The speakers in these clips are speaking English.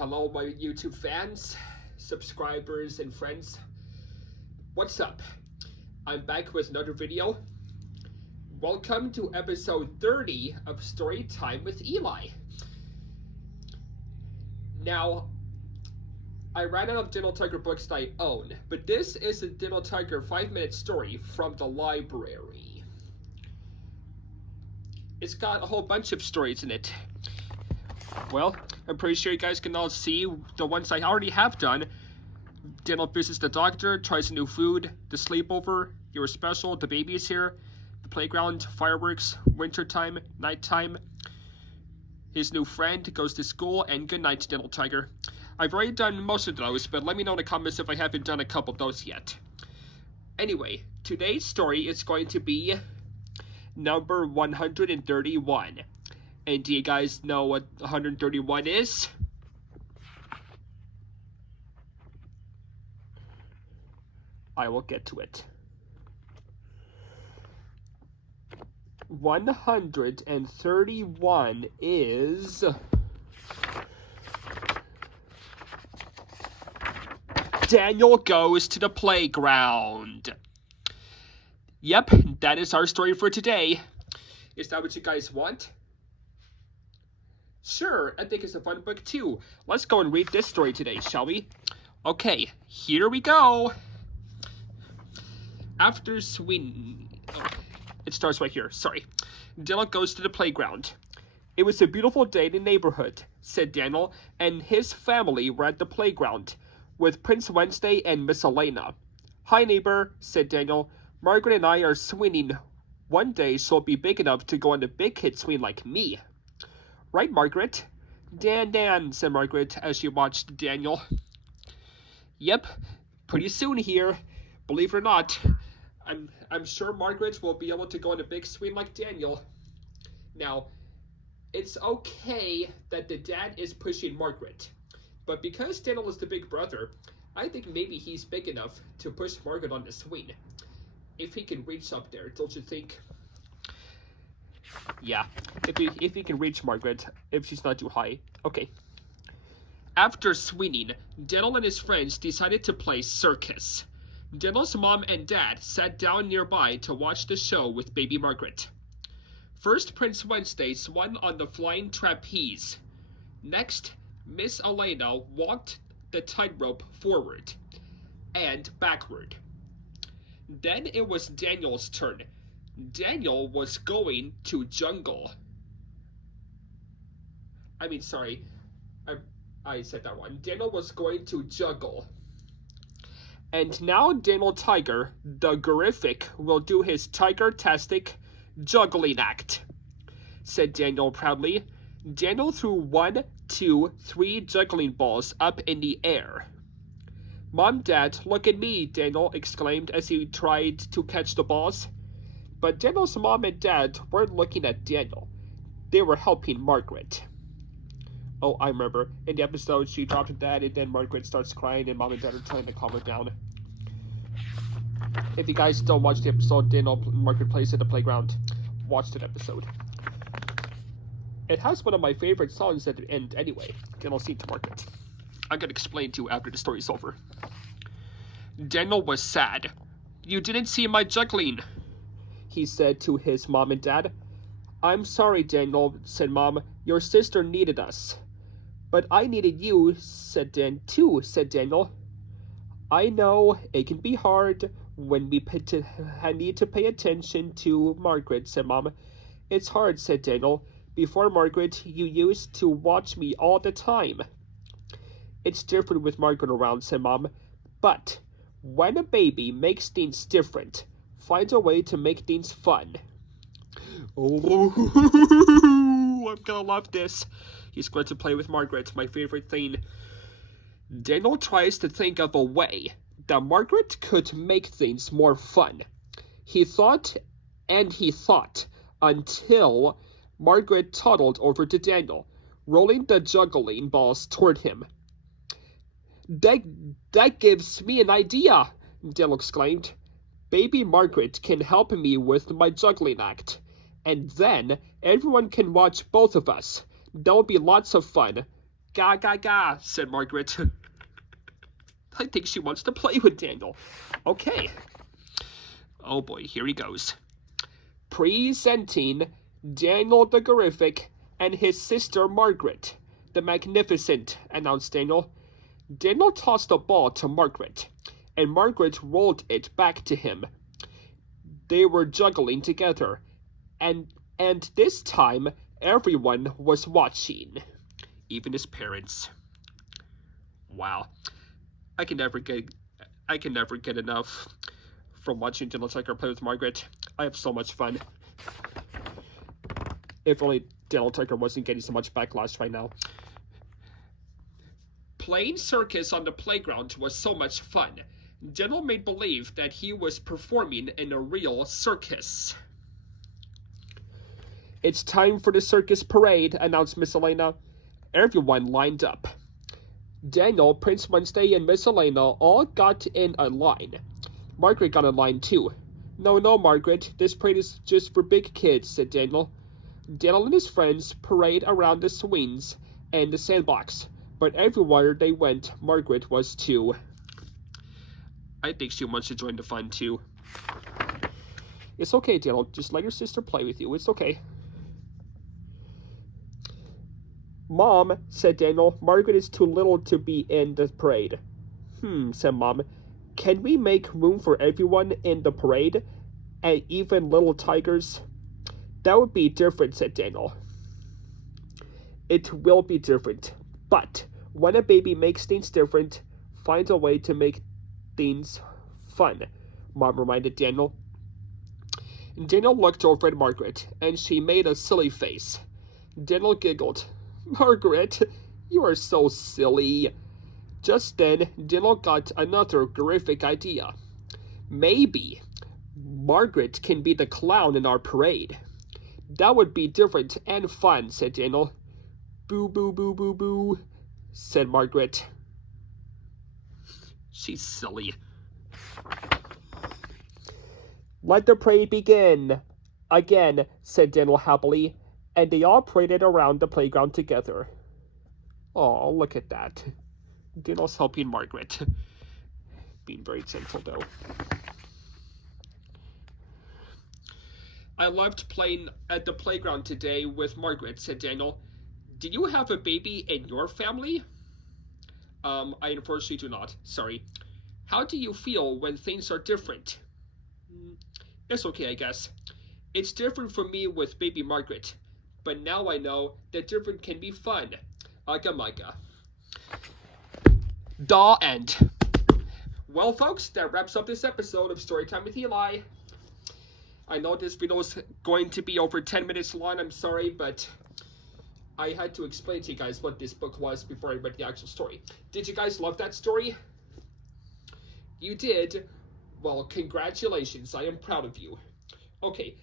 Hello, my YouTube fans, subscribers, and friends. What's up? I'm back with another video. Welcome to episode 30 of Story Time with Eli. Now, I ran out of Daniel Tiger books that I own, but this is a Daniel Tiger 5-minute story from the library. It's got a whole bunch of stories in it. Well, I'm pretty sure you guys can all see the ones I already have done. Daniel visits the doctor, tries new food, the sleepover, you're special, the baby is here, the playground, fireworks, wintertime, nighttime, his new friend, goes to school, and good night, Daniel Tiger. I've already done most of those, but let me know in the comments if I haven't done a couple of those yet. Anyway, today's story is going to be number 131. And do you guys know what 131 is? I will get to it. 131 is... Daniel goes to the playground. Yep, that is our story for today. Is that what you guys want? Sure, I think it's a fun book too. Let's go and read this story today, shall we? Okay, here we go. After swinging... Oh, it starts right here, sorry. Daniel goes to the playground. It was a beautiful day in the neighborhood, said Daniel, and his family were at the playground with Prince Wednesday and Miss Elena. Hi, neighbor, said Daniel. Margaret and I are swinging. One day she'll be big enough to go on the big kid swing like me. Right, Margaret? Dan, said Margaret as she watched Daniel. Yep, pretty soon here. Believe it or not, I'm sure Margaret will be able to go on a big swing like Daniel. Now, it's okay that the dad is pushing Margaret, but because Daniel is the big brother, I think maybe he's big enough to push Margaret on the swing. If he can reach up there, don't you think? Yeah, if he can reach Margaret, if she's not too high. Okay. After swinging, Daniel and his friends decided to play circus. Daniel's mom and dad sat down nearby to watch the show with baby Margaret. First, Prince Wednesday swung on the flying trapeze. Next, Miss Elena walked the tightrope forward and backward. Then it was Daniel's turn. Daniel was going to jungle. I said that wrong. Daniel was going to juggle. And now Daniel Tiger, the Gorific, will do his Tiger-tastic juggling act, said Daniel proudly. Daniel threw 1, 2, 3 juggling balls up in the air. Mom, Dad, look at me, Daniel exclaimed as he tried to catch the balls. But Daniel's mom and dad weren't looking at Daniel. They were helping Margaret. Oh, I remember. In the episode, she dropped her dad, and then Margaret starts crying, and mom and dad are trying to calm her down. If you guys don't watch the episode, Margaret plays at the playground. Watch that episode. It has one of my favorite songs at the end anyway. Daniel sing to Margaret. I'm going to explain to you after the story's over. Daniel was sad. You didn't see my juggling, he said to his mom and dad. I'm sorry, Daniel, said Mom. Your sister needed us. But I needed you, said Daniel. I know, it can be hard when we need to pay attention to Margaret, said Mom. It's hard, said Daniel. Before Margaret, you used to watch me all the time. It's different with Margaret around, said Mom. But when a baby makes things different, find a way to make things fun. Oh, I'm gonna love this. He's going to play with Margaret, my favorite thing. Daniel tries to think of a way that Margaret could make things more fun. He thought and he thought until Margaret toddled over to Daniel, rolling the juggling balls toward him. That gives me an idea, Daniel exclaimed. Baby Margaret can help me with my juggling act, and then everyone can watch both of us. That'll be lots of fun. Ga ga ga, said Margaret. I think she wants to play with Daniel. Okay. Oh boy, here he goes. Presenting Daniel the Gorific and his sister Margaret, the Magnificent, announced Daniel. Daniel tossed the ball to Margaret, and Margaret rolled it back to him. They were juggling together, and this time everyone was watching, even his parents. Wow, I can never get enough from watching Daniel Tiger play with Margaret. I have so much fun. If only Daniel Tiger wasn't getting so much backlash right now. Playing circus on the playground was so much fun. Daniel made believe that he was performing in a real circus. It's time for the circus parade, announced Miss Elena. Everyone lined up. Daniel, Prince Wednesday, and Miss Elena all got in a line. Margaret got in line too. No, Margaret, this parade is just for big kids, said Daniel. Daniel and his friends parade around the swings and the sandbox, but everywhere they went, Margaret was too. I think she wants to join the fun too. It's okay, Daniel. Just let your sister play with you. It's okay. Mom, said Daniel, Margaret is too little to be in the parade. Said Mom. Can we make room for everyone in the parade? And even little tigers? That would be different, said Daniel. It will be different. But when a baby makes things different, finds a way to make things fun, Mom reminded Daniel. Daniel looked over at Margaret, and she made a silly face. Daniel giggled. Margaret, you are so silly. Just then, Daniel got another horrific idea. Maybe Margaret can be the clown in our parade. That would be different and fun, said Daniel. Boo, boo, boo, boo, boo, said Margaret. She's silly. Let the parade begin. Again, said Daniel happily, and they all paraded around the playground together. Oh, look at that. Daniel's helping Margaret. Being very gentle, though. I loved playing at the playground today with Margaret, said Daniel. Did you have a baby in your family? I unfortunately do not. Sorry. How do you feel when things are different? It's okay, I guess. It's different for me with baby Margaret, but now I know that different can be fun. Aga maga. The end. Well, folks, that wraps up this episode of Storytime with Eli. I know this video is going to be over 10 minutes long. I'm sorry, but I had to explain to you guys what this book was before I read the actual story. Did you guys love that story? You did? Well, congratulations. I am proud of you. Okay,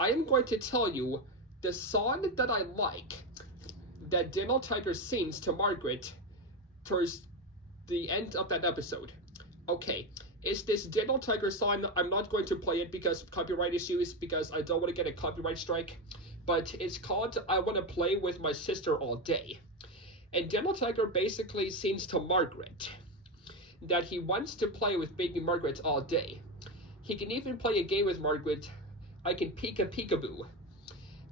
I am going to tell you the song that I like that Daniel Tiger sings to Margaret towards the end of that episode. Okay, it's this Daniel Tiger song. I'm not going to play it because of copyright issues, because I don't want to get a copyright strike. But it's called I Want to Play With My Sister All Day. And Daniel Tiger basically sings to Margaret that he wants to play with baby Margaret all day. He can even play a game with Margaret. I can peek-a-peekaboo.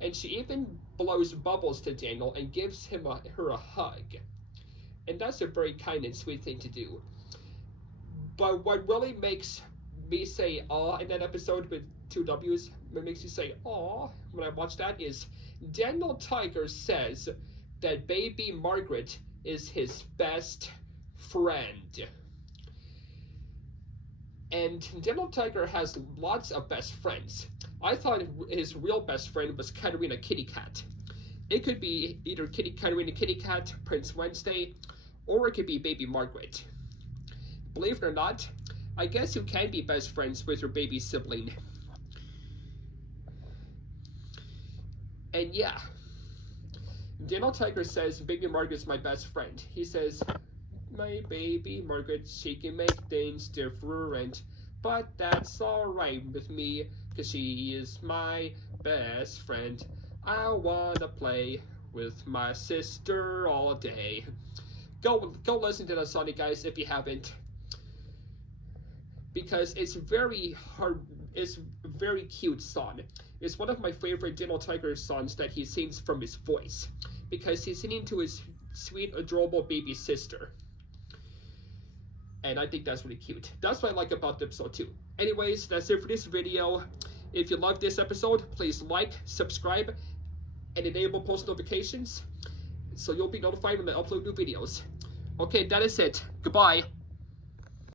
And she even blows bubbles to Daniel and gives her a hug. And that's a very kind and sweet thing to do. But what really makes me say aw in that episode with 2 W's, what makes you say aw when I watch that is Daniel Tiger says that baby Margaret is his best friend. And Daniel Tiger has lots of best friends. I thought his real best friend was Katerina Kitty Cat. It could be either Katerina Kitty Cat, Prince Wednesday, or it could be baby Margaret. Believe it or not, I guess you can be best friends with your baby sibling. And yeah, Daniel Tiger says baby Margaret's my best friend. He says, my baby Margaret, she can make things different, but that's alright with me, cause she is my best friend. I wanna play with my sister all day. Go listen to that song, guys, if you haven't, because it's very hard. It's a very cute song. It's one of my favorite Dino Tiger songs that he sings from his voice, because he's singing to his sweet, adorable baby sister. And I think that's really cute. That's what I like about the episode too. Anyways, that's it for this video. If you loved this episode, please like, subscribe, and enable post notifications so you'll be notified when I upload new videos. Okay, that is it. Goodbye.